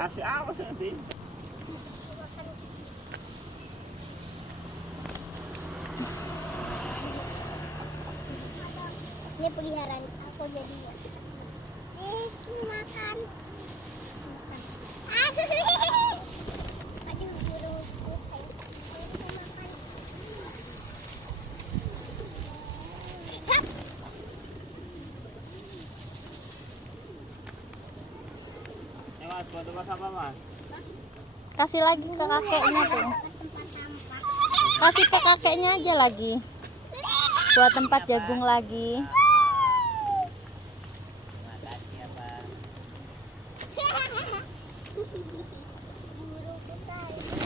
Kasih apa sih nanti? Ini peliharaan aku jadinya. Makan. Aduh, burungku kayak makan. Mas, buat mas apa mas? Kasih lagi ke kakeknya tuh. Kasih ke kakeknya aja lagi. Buat tempat jagung lagi. Makasih ya pak. Burungku kayak.